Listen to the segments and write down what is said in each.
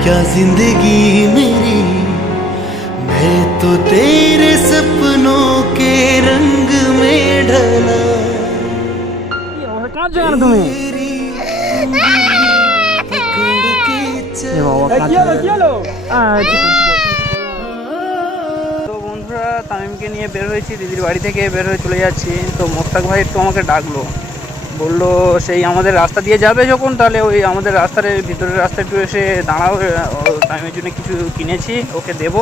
क्या जिंदगी मेरी मैं तो तेरे सपनों के रंग में ढला কাঁদছো কেন তুমি तेरी पकड़ के এ বাবা কি হলো কি হলো তো বন্ধুরা তামিমকে নিয়ে বের হয়েছি দিদির বাড়ি থেকে বের হয়ে চলে যাচ্ছি তো মোস্তাক ভাই একটু আমাকে ডাকলো বলল, সেই আমাদের রাস্তা দিয়ে যাবে যখন, তাহলে ওই আমাদের রাস্তার ভিতরের রাস্তা একটু এসে দাঁড়াও তামিমের জন্য কিছু কিনেছি, ওকে দেবো,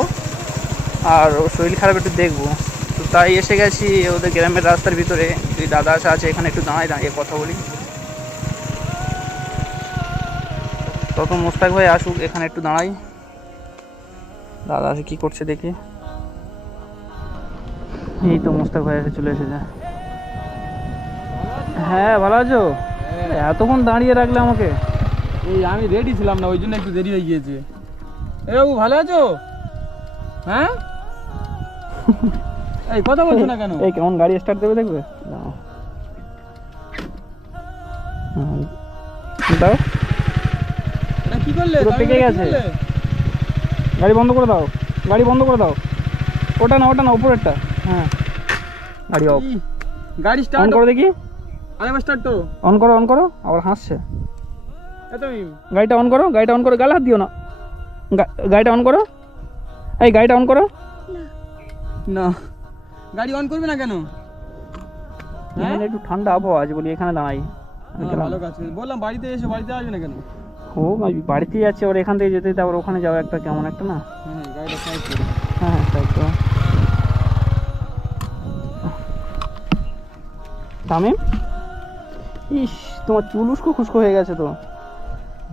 আর ওর শরীর খারাপ একটু দেখব। তো তাই এসে গেছি ওদের গ্রামের রাস্তার ভিতরে। দুই দাদা আসা আছে, এখানে একটু দাঁড়াই দাঁড়িয়ে কথা বলি। তত মোস্তাক ভাই আসুক, এখানে একটু দাঁড়াই। দাদা আসে কি করছে দেখি। এই তো মোস্তাক ভাই এসে চলে এসেছে। হ্যাঁ ভালো আছো? এতক্ষণ দাঁড়িয়ে রাখলে আমাকে। এই আমি রেডি ছিলাম না ওই জন্য একটু দেরি হয়ে গিয়েছে। এ বাবু ভালো আছো? হ্যাঁ? এই কথা বলছো না কেন? এই কেমন গাড়ি স্টার্ট দেবে দেখবে? দাও এটা কি করলে? পেকে গেছে। গাড়ি বন্ধ করে দাও গাড়ি বন্ধ করে দাও। ওটা না ওটা না উপরেরটা। হ্যাঁ। গাড়ি অফ গাড়ি স্টার্ট করো দেখি। আরেকবার স্টার্ট তো। অন করো অন করো আবার হাসছে। গাড়িটা অন করো গাড়িটা অন করো গালে হাত দিও না। গাড়িটা অন করো। এই গাড়িটা অন করো। না। গাড়ি অন করবে না কেন? হ্যাঁ? এখানে একটু ঠান্ডা আবহাওয়া আছে বলি এখানে দাঁড়াই। হ্যাঁ। ভালো কাজ বললাম বাড়িতে এসে বাড়িতে আসবে না কেন? ও আমি বাড়িতে যাচ্ছি আবার এখান থেকে যেতে তারপর ওখানে যাওয়া একটা কেমন একটা না। হ্যাঁ গাড়িটা সাইড হ্যাঁ হ্যাঁ তাই তো তামিম ইস তোমার চুল উস্কো খুস্কো হয়ে গেছে তো।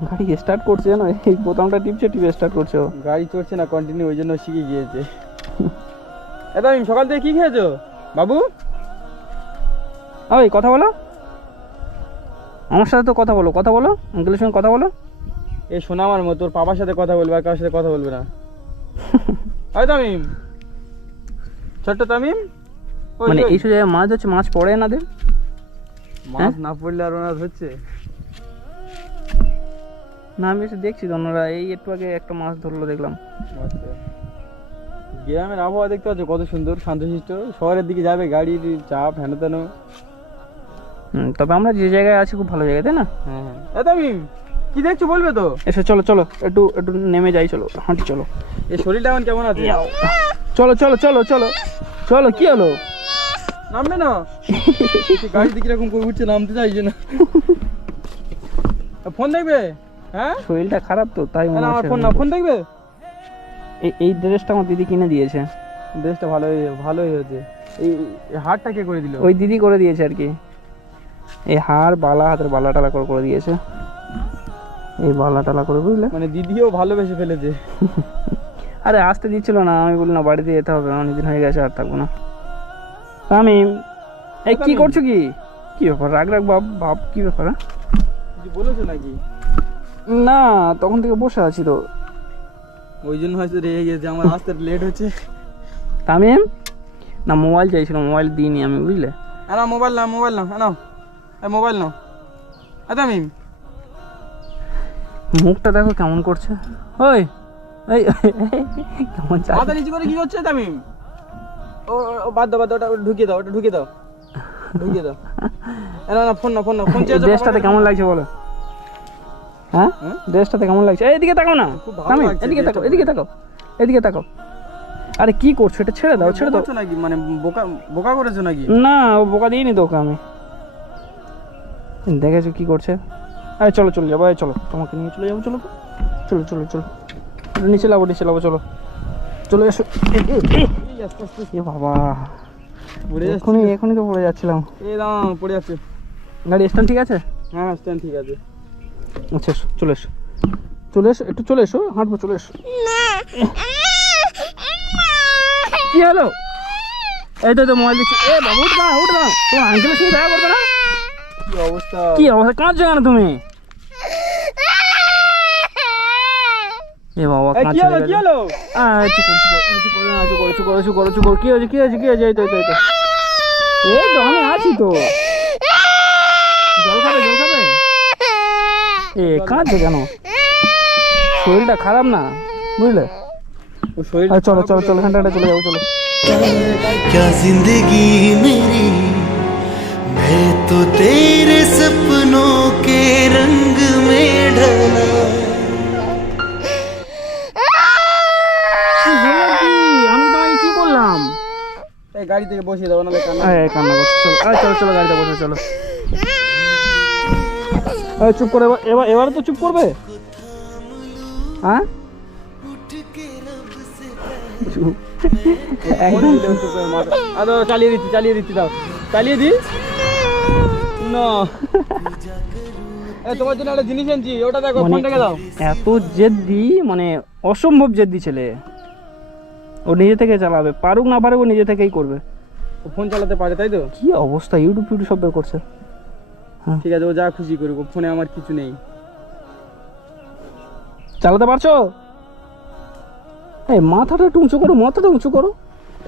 গাড়ি স্টার্ট করছে জানো? এই বোতামটা টিপছে টিপে স্টার্ট করছে গাড়ি চড়ছে না কন্টিনিউ ওই জন্য শিখে গিয়েছে। এটা আমি সকাল থেকে কি খেয়েছো? বাবু? ওই কথা বলো। আমার সাথে তো কথা বলো কথা বলো। আঙ্কেলের সঙ্গে কথা বলো। এই শোনা আমার মতো তোর বাবার সাথে কথা বলবে আর কারোর সাথে কথা বলবে না। হয় তামিম! ছোট্ট তামিম? মানে। এইসব জায়গায় মাছ হচ্ছে মাছ পড়ে না দে মাছ না পড়লে আর ওনার হচ্ছে? না আমি এসে দেখছি ওনারা। এই একটু আগে একটা মাছ ধরলো দেখলাম। আচ্ছা। গ্রামের আবহাওয়া দেখতে পাচ্ছ কত সুন্দর শান্তশিষ্ট। শহরের দিকে যাবে গাড়ির চাপ হেন তেন তবে আমরা যে জায়গায় আছি খুব ভালো জায়গা তাই না? হ্যাঁ হ্যাঁ। এ তামিম কি দেখছ বলবে তো? এসে চলো চলো। একটু একটু নেমে যাই চলো। হাঁটি চলো। এই শরীরটা এখন কেমন আছে? চলো চলো চলো চলো। চলো কি হলো? নামবে না? এই গাড়ি দিকে এরকম করে উঠছে নামতে চাইছে না। ফোন দেখবে? হ্যাঁ? শরীরটা খারাপ তো তাই মনে হচ্ছে ফোন না। ফোন দেখবে? এই- ড্রেসটা আমার দিদি কিনে দিয়েছে। ড্রেসটা ভালোই ভালোই হয়েছে। এই হারটা কে করে দিল? ওই দিদি করে দিয়েছে আর কি। এই হার বালা হাতের বালা টালা করে করে দিয়েছে। এই বালা টালা করে বুঝলে? মানে দিদিও ভালোবেসে ফেলেছে। আরে আসতে দিচ্ছিল না আমি বলি না বাড়িতে যেতে হবে অনেকদিন হয়ে গেছে আর থাকব না। আমি এই কি করছ কি? কি ব্যাপার? রাগ রাগ বাপ বাপ কি ব্যাপার হ্যাঁ? বলেছ নাকি? না তখন থেকে বসে আছি তো। ওই জন্য হয়তো রেগে গেছে আমার আসতে লেট হচ্ছে। তামিম? না মোবাইল চাইছিল মোবাইল দিইনি আমি বুঝলে? না মোবাইল না মোবাইল না নাও এই মোবাইল নাও। আচ্ছা মিম মুখটা দেখো কেমন করছে। ওই এই কেমন চা মাথা নিচু করে কি করছে তামিম? ও বাদ দাও বাদ দাও ওটা ঢুকিয়ে দাও ওটা ঢুকিয়ে দাও। ঢুকিয়ে দাও। না না ফোন না ফোন না ফোন চেয়েছো ড্রেসটাতে কেমন লাগছে বলো? হ্যাঁ? হ্যাঁ? ড্রেসটাতে কেমন লাগছে? এদিকে তাকাও না। লাগছে এদিকে তাকাও এদিকে তাকাও এদিকে তাকাও। আরে কি করছ? এটা ছেড়ে দাও ছেড়ে দাও। নাকি? মানে বোকা বোকা করেছ নাকি? না ও বোকা দিইনি তো ওকে আমি। দেখেছ কি করছে? আরে চলো চলে যাব চলো তোমাকে নিয়ে চলে যাব চলো। চলো চলো চলো। নিচে লাবো নিচে লাবো চলো। চলে এসো। আস্তে আস্তে এ বাবা। পড়ে এখনই এখনই তো পড়ে যাচ্ছিলাম। দাঁড়াও পড়ে যাচ্ছে। গাড়ি স্ট্যান্ড ঠিক আছে? হ্যাঁ স্ট্যান্ড ঠিক আছে। আচ্ছা চলে এসো। চলে এসো একটু চলে এসো হাঁটবো চলে এসো। কি হলো? এই তো এই তো মোবাইল দিচ্ছি এ বাবু উঠ না উঠ না তোমার আঙ্কেলের সঙ্গে দেখা করবে না? কি অবস্থা? কি অবস্থা? কাঁদছো কেন তুমি? এ বাবা এই, কি কাঁদছে হলো কি হলো আহ চুপ করো, চুপ করো, চুপ করো, চুপ করো, চুপ করো, চুপ করো, চুপ করো। কি হয়েছে কি হয়েছে কি হয়েছে এই তো এই তো এই তো এই তো আমি আছি তো জল খাবে জল খাবে এ কাঁদছে কেন শরীরটা খারাপ না বুঝলে ও শরীর আরে চলো চলো চলো এখানটা চলে যাবো চলো क्या जिंदगी मेरी मैं तो तेरे सपनों के रंग में ढला এই গাড়ি থেকে বসিয়ে দাও নাহলে কান্না এই, কান্না করছে। চলো আরে চলো চলো গাড়িতে বসে চলো। এই, চুপ করে এবার তো চুপ করবে? হ্যাঁ? চালিয়ে দিচ্ছি চালিয়ে দিচ্ছি দাও। চালিয়ে দি। না। তোমার জন্য একটা জিনিস আনছি ওটা দেখো মানে- দাও। এত জেদ্দি মানে অসম্ভব জেদ্দি ছেলে। ও নিজে থেকে চালাবে পারুক না পারুক ও নিজে থেকেই করবে। ও ফোন চালাতে পারে তাই তো? কি অবস্থা ইউটিউব ফিউটিউব সব বের করছে। ঠিক আছে ও যা খুশি করুক ফোনে আমার কিছু নেই। চালাতে পারছ? এই মাথাটা একটু উঁচু করো মাথাটা উঁচু করো।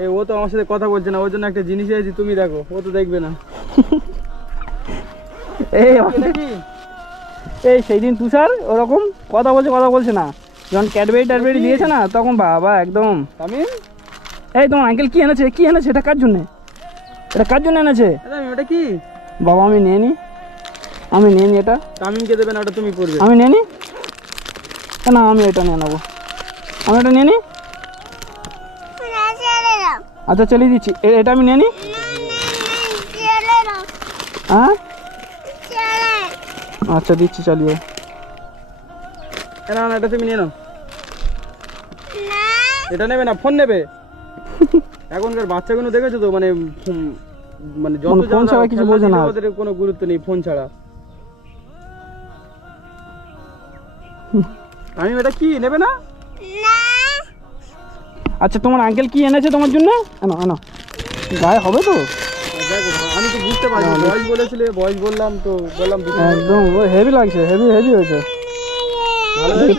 এই ও তো আমার সাথে কথা বলছে না ওর জন্য একটা জিনিস এনেছি তুমি দেখো ও তো দেখবে না। এই এই সেই দিন তুষার ওরকম কথা বলছে কথা বলছে না। যখন ক্যাডবেরি ট্যাডবেরি দিয়েছে না তখন বাবা একদম আমি এই তোমার আঙ্কেল কি এনেছে কি এনেছে এটা কার জন্যে এটা কার জন্য এনেছে আমি ওটা কি বাবা আমি নিয়ে নি আমি নিয়ে নি এটা তামিমকে দেবে না ওটা তুমি পড়বে আমি নিয়ে নি না আমি এটা নিয়ে নেব আমি এটা নিয়ে নি আচ্ছা চালিয়ে দিচ্ছি এটা আমি নিয়ে নি হ্যাঁ আচ্ছা দিচ্ছি চালিয়ে না না এটা তুমি নিয়ে নাও। এটা নেবে না ফোন নেবে। এখনকার বাচ্চাগুলো দেখেছ তো মানে মানে যত ফোন ছাড়া কিছু বোঝে না। ওদের কোনো গুরুত্ব নেই ফোন ছাড়া। আমি এটা কি নেবে না? আচ্ছা তোমার আঙ্কেল কি এনেছে তোমার জন্য? এনো এনো গায়ে হবে তো? আমি তো বুঝতে পারি বয়স বলেছিলে বয়স বললাম তো বললাম একদম হেভি লাগছে হেভি হেভি হয়েছে।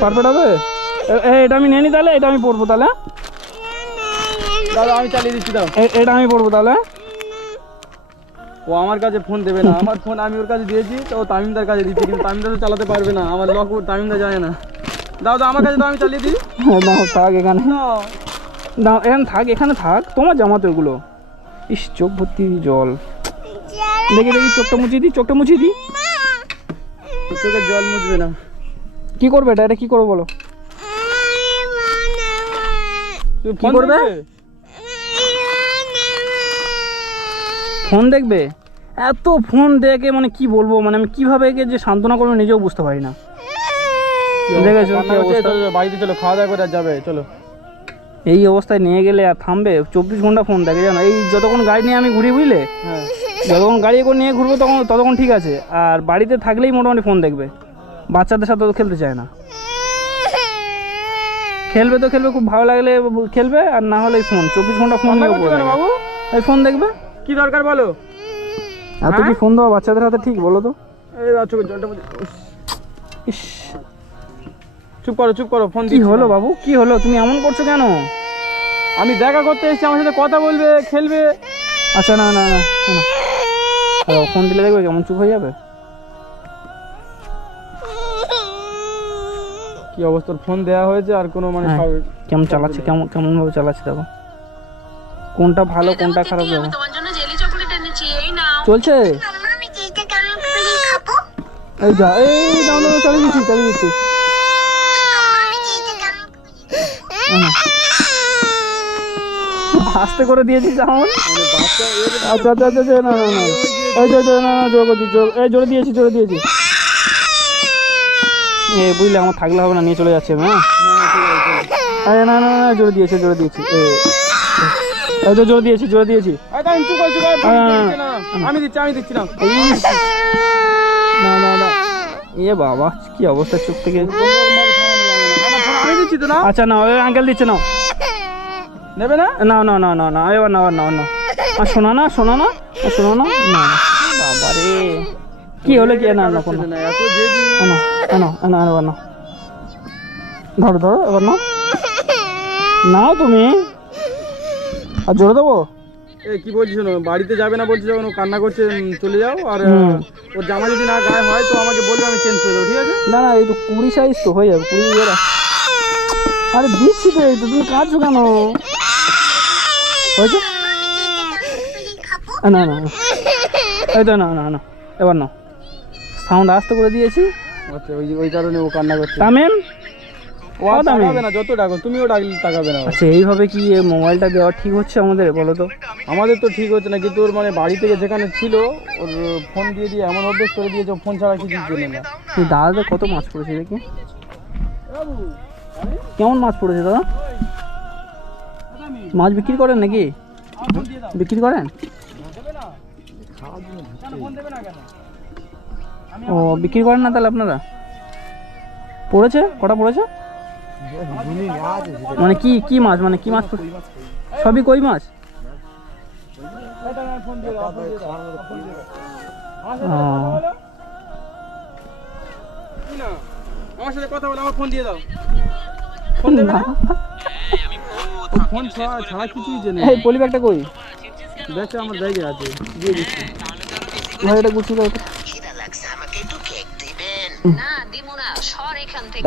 পারফেক্ট হবে এটা আমি নিয়ে নি তাহলে এটা আমি তাহলে দাদা আমি চালিয়ে দিচ্ছি দাও। এটা আমি তাহলে ও আমার কাছে ফোন দেবে না। আমার ফোন আমি ওর কাছে দিয়েছি তো ও তামিমদার কাছে দিচ্ছি কিন্তু তামিমদা তো চালাতে পারবে না। আমার লক তামিমদা জানে না। দাও দাও আমার কাছে দাও আমি চালিয়ে দিই। থাক এখানে। নাও এখানে থাক এখানে থাক। তোমার জামাতে ওগুলো। ইস চোখ ভর্তি জল। দেখি দেখি চোখটা মুছিয়ে দিই চোখটা মুছিয়ে দিই। তোর চোখে জল মুছবে না। কি করবে? এটা এটা কি করব বলো? কি ফোন করবে? দেখবে? ফোন দেখবে? এত ফোন দেখে মানে কি বলব? মানে আমি কীভাবে একে যে সান্ত্বনা করব নিজেও বুঝতে পারি না। দেখেছ? বাড়িতে চলো খাওয়া দাওয়া করে যাবে চলো। এই অবস্থায় নিয়ে গেলে আর থামবে? চব্বিশ ঘণ্টা ফোন দেখে জানো? এই যতক্ষণ গাড়ি নিয়ে আমি ঘুরি বুঝলে? হ্যাঁ। যতক্ষণ গাড়ি করে নিয়ে ঘুরবো তখন ততক্ষণ ঠিক আছে। আর বাড়িতে থাকলেই মোটামুটি ফোন দেখবে। বাচ্চাদের সাথে তো খেলতে চায় না। খেলবে তো খেলবে খুব ভালো লাগলে খেলবে আর না হলে ফোন চব্বিশ ঘণ্টা ফোন নিয়ে বাবু এই ফোন দেখবে? কি দরকার বলো? এত কি ফোন দেওয়া বাচ্চাদের হাতে ঠিক বলো তো। চুপ করো চুপ করো ফোন কি হলো বাবু? কি হলো? তুমি এমন করছ কেন? আমি দেখা করতে এসেছি আমার সাথে কথা বলবে খেলবে। আচ্ছা না না না ফোন দিলে দেখবে কেমন চুপ হয়ে যাবে? কি অবস্থার ফোন দেওয়া হয়েছে আর কোনো মানে হ্যাঁ। কেমন চালাচ্ছে? কেমন কেমন ভাবে চালাচ্ছে দেখো। কোনটা ভালো কোনটা খারাপ দেখো তোমার জন্য জেলি চকলেট এনেছি এই নাও। চলছে? আমি কেকটা কেমন করে খাব? এই যা এই দাও দাও চালিয়ে দিচ্ছি চালিয়ে দিচ্ছি। আমি কেকটা কেমন আস্তে করে দিয়েছি যেমন মানে আচ্ছা আচ্ছা আচ্ছা আচ্ছা, না না না। এই যে যে, না না জোর করছি জোর এই জোরে দিয়েছি জোরে দিয়েছি। এ বুঝলে আমার থাকলে হবে না নিয়ে চলে যাচ্ছে হ্যাঁ? আরে না না না জোরে দিয়েছি জোরে দিয়েছি এই তো জোরে দিয়েছি জোরে দিয়েছি। হ্যাঁ। দিচ্ছে না। আমি দিচ্ছি আমি দিচ্ছি না। না না না। এ বাবা কি অবস্থা চোখ থেকে? আচ্ছা না। ওই আঙ্কেল দিচ্ছে না? নেবে না? না না না না না এবার না না না শোনো না শোনো না শোনো না। না বাবা রে কি হলো কি না না কোনো না জেদি না না না এবার না ধরো ধরো এবার না নাও তুমি আর জোরে দেবো এ কি বলছিস বাড়িতে যাবে না বলছে যখন কান্না করছে চলে যাও আর ওর জামা যদি না গায়ে হয় তো আমাকে বলবে আমি চেঞ্জ করে দেবো ঠিক আছে না না এই তো কুড়ি সাইজ তো হয়ে যাবে কুড়ি এরা আরে দিচ্ছি তো এই তো তুমি কাঁদছো কেন হয়েছে না না না। এই তো না না না এবার না সাউন্ড আস্তে করে দিয়েছি। আচ্ছা ওই ওই কারণে ও কান্না করছে। তামিম? যত ডাকো তুমিও ডাকলে তাকাবে না। আচ্ছা এইভাবে কি মোবাইলটা দেওয়া ঠিক হচ্ছে আমাদের বলো তো? আমাদের তো ঠিক হচ্ছে না কিন্তু ওর মানে বাড়ি থেকে যেখানে ছিল ওর ফোন দিয়ে দিয়ে এমন অভ্যেস করে দিয়েছে ফোন ছাড়া কিছু চেনে না। দাদাতে কত মাছ পড়েছে দেখি। কেমন মাছ পড়েছে দাদা? মাছ বিক্রি করেন নাকি? বিক্রি করেন? ও বিক্রি করেন না তাহলে আপনারা? পড়েছে? কটা পড়েছে? মানে কি কি মাছ? মানে কি মাছ সবই কই মাছ? আমার সাথে কথা বলে আমার ফোন দিয়ে দাও ফোন দেবে না। ফোন ছাড়া ছাড়া কিছুই জেনে এই পলি ব্যাগটা কই? ব্যাগটা আমার ব্যাগে আছে। দিয়ে দিচ্ছি ভাই এটা গুছিয়ে দাও।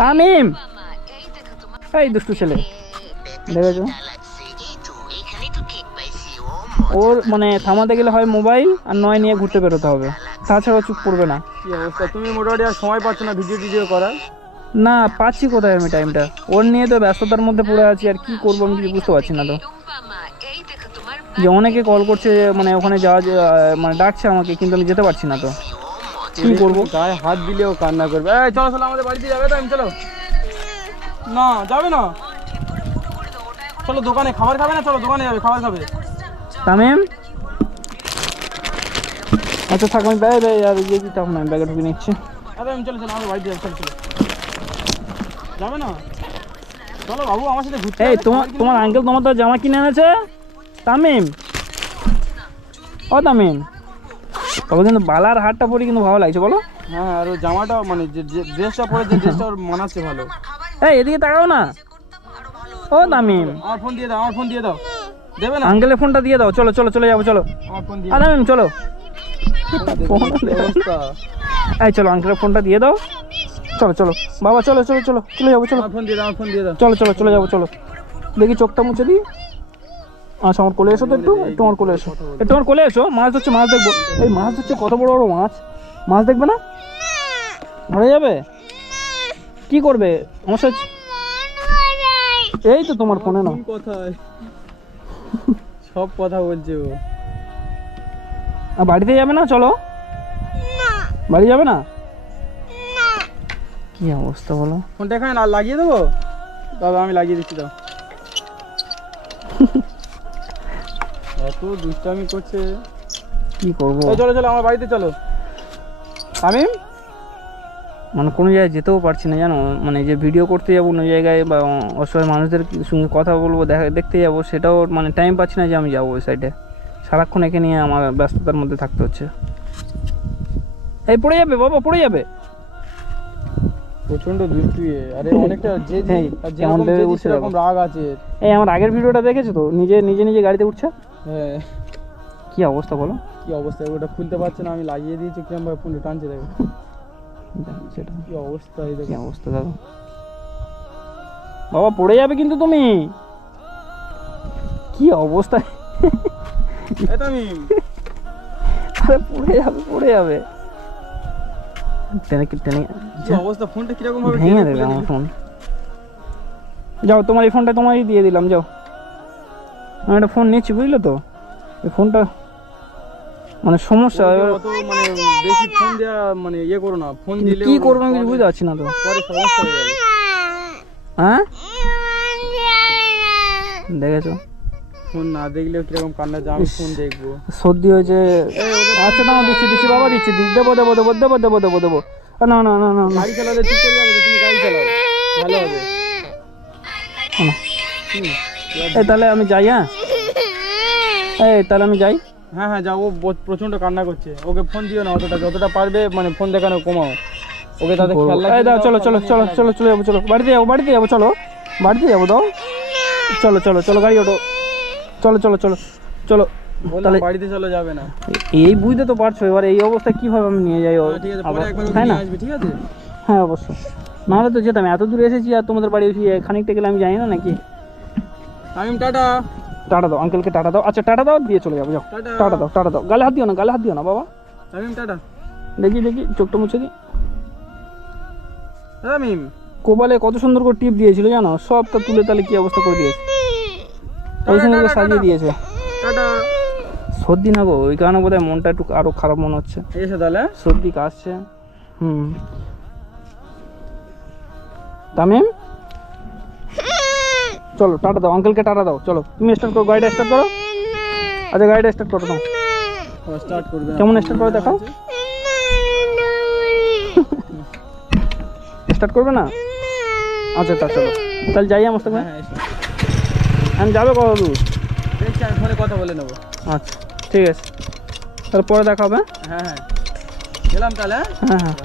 তামিম! মামা এই দেখো তোমার এই দুষ্টু ছেলে। দেখেছ ওর মানে থামাতে গেলে হয় মোবাইল আর নয় নিয়ে ঘুরতে বেরোতে হবে। তাছাড়া চুপ করবে না। কি অবস্থা? তুমি মোটামুটি আর সময় পাচ্ছ না ভিডিও টিডিও করার? না পাচ্ছি কোথায় আমি টাইমটা? ওর নিয়ে তো ব্যস্ততার মধ্যে পড়ে আছি আর কি করব আমি কিছু বুঝতে পারছি না তো। যে অনেকে কল করছে মানে ওখানে যাওয়া মানে ডাকছে আমাকে কিন্তু আমি যেতে পারছি না তো। কি করব গায়ে হাত দিলেও কান্না করবে। এই চলো চলো আমাদের বাড়িতে যাবে তো আমি চলো। না যাবে না। চলো দোকানে খাবার খাবে না? চলো দোকানে যাবে খাবার খাবে। তামিম? আচ্ছা থাক আমি ব্যাগ আর ইয়ে দিতে হবে না ব্যাগে ঢুকে নিচ্ছি। আরে আমি চলো চলো আমাদের বাড়িতে যাবে চলো চলো। যাবে না? চলো বাবু আমার সাথে ঘুরতে এই তোমার তোমার আঙ্কেল তোমার তো জামা কিনে এনেছে? তামিম? ও তামিম। তবে কিন্তু বালার হাটটা পরে কিন্তু ভালো লাগছে বলো। হ্যাঁ আর জামাটা মানে যে ড্রেসটা পরে যে ড্রেসটা ওর মানাচ্ছে ভালো। এই এদিকে তাকাও না। ও তামিম আমার ফোন দিয়ে দাও আমার ফোন দিয়ে দাও। দেবে না? আঙ্কেলের ফোনটা দিয়ে দাও। চলো চলো চলে যাব চলো। আমার ফোন দিয়ে আর তামিম চলো। এই চলো আঙ্কেলের ফোনটা দিয়ে দাও। চলো চলো। বাবা চলো চলো চলো। চলে যাব চলো। ফোন দিয়ে দাও আমার ফোন দিয়ে দাও। চলো চলো চলে যাব চলো। দেখি চোখটা মুছে দিই। আচ্ছা আমার কোলে এসো তো একটু একটু আমার কোলে এসো। একটু আমার কোলে এসো মাছ ধরছে মাছ দেখব। এই মাছ ধরছে কত বড় বড় মাছ? মাছ দেখবে না? ধরে যাবে? কি করবে? আমার সাথে এই তো তোমার ফোনে না। কোন কথায়? সব কথা বলছে ও। আর বাড়িতে যাবে না? চলো। বাড়ি যাবে না। কি অবস্থা বলো? ফোনটা এখানে না লাগিয়ে দেবো? দাদা আমি লাগিয়ে দিচ্ছি দাও। এত দুষ্টামি করছে। কি করব? চলো চলো আমার বাড়িতে চলো। আমি মানে কোনো জায়গায় যেতেও পারছি না জানো? মানে যে ভিডিও করতে যাব অন্য জায়গায় বা অসহায় মানুষদের সঙ্গে কথা বলব দেখা দেখতে যাব সেটাও মানে টাইম পাচ্ছি না যে আমি যাব ওই সাইডে সারাক্ষণ একে নিয়ে আমার ব্যস্ততার মধ্যে থাকতে হচ্ছে। এই পড়ে যাবে বাবা পড়ে যাবে। প্রচণ্ড দুষ্টু। আরে অনেকটা যে যে যেরকম। রাগ আছে। এই আমার আগের ভিডিওটা দেখেছ তো? নিজে নিজে নিজে গাড়িতে উঠছে? কি অবস্থা বলো? কি অবস্থা? ওটা খুলতে পারছে না আমি লাগিয়ে দিয়েছি কিরম ভাবে ফোনটা টানছে দেখো। সেটা। কি অবস্থা এই দেখো। অবস্থা দেখো। বাবা পড়ে যাবে কিন্তু তুমি। কি অবস্থা? এটা আমি আরে পড়ে যাবে পড়ে যাবে। টেনে টেনে অবস্থা? ফোনটা কীরকম ভাবে ভেঙে দেবে আমার ফোন। যাও তোমার এই ফোনটা তোমারই দিয়ে দিলাম যাও। আমি একটা ফোন নিচ্ছি বুঝলে তো? এই ফোনটা মানে সমস্যা মানে বেশি ফোন দেওয়া মানে ইয়ে করো না ফোন দিলে কি করব আমি কিছু বুঝতে পারছি না তো। পরে সমস্যা হয়ে যাবে। হ্যাঁ? দেখেছ? ফোন না দেখলেও কীরকম কান্না যে আমি ফোন দেখব। সর্দি হয়েছে। আচ্ছা না দিচ্ছি দিচ্ছি বাবা দিচ্ছি দেবো দেবো দেবো দেবো দেবো দেবো দেবো। না না না না না। গাড়ি চালালে ঠিক করে যাবে তুমি গাড়ি চালাও। ভালো হবে। না। এই তাহলে আমি যাই হ্যাঁ? এই তাহলে আমি যাই। হ্যাঁ হ্যাঁ যাও ও প্রচণ্ড কান্না করছে। ওকে ফোন দিও না অতটা যতটা পারবে মানে ফোন দেখানো কমাও। ওকে তাদের খেয়াল দাও চলো চলো চলো চলো চলে যাব চলো। বাড়িতে যাব বাড়িতে যাব চলো। বাড়িতে যাব দাও। চলো চলো চলো গাড়ি ওটো চলো চলো চলো চলো। তাহলে বাড়িতে চলো যাবে না। এই বুঝতে তো পারছ এবার এই অবস্থা কীভাবে আমি নিয়ে যাই হ্যাঁ, তাই না? নিয়ে ঠিক আছে? হ্যাঁ অবশ্যই। নাহলে তো যেতাম এত দূরে এসেছি আর তোমাদের বাড়ি খানিকটা গেলে আমি জানি না নাকি? তামিম টাটা টাটা দাও আঙ্কেলকে টাটা দাও। আচ্ছা টাটা দাও দিয়ে চলে যাব যাও। টাটা। দাও টাটা দাও। গালে হাত দিও না গালে হাত দিও না বাবা। তামিম টাটা দেখি দেখি চোখটা মুছে দিই। তামিম কোবালে কত সুন্দর করে টিপ দিয়েছিল জানো? সবটা তুলে তাহলে কি অবস্থা করে দিয়েছে? ওই সুন্দর করে সাজিয়ে দিয়েছে। টাটা সর্দি না গো ওই কারণে বোধহয় মনটা একটু আরও খারাপ মনে হচ্ছে। এসে তাহলে। সর্দি কাশছে। হুম। তামিম চলো টাটা দাও আঙ্কেলকে টাটা দাও চলো। তুমি স্টার্ট করো গাড়িটা স্টার্ট করো। আচ্ছা গাড়িটা স্টার্ট করো দাও স্টার্ট করবে কেমন স্টার্ট করে দেখাও। স্টার্ট করবে না? আচ্ছা তা চলো। তাহলে যাই আমার সাথে হ্যাঁ আমি যাবে কত দূর ফোনে কথা বলে নেব। আচ্ছা ঠিক আছে। তাহলে পরে দেখা হবে হ্যাঁ? হ্যাঁ গেলাম তাহলে হ্যাঁ? হ্যাঁ হ্যাঁ।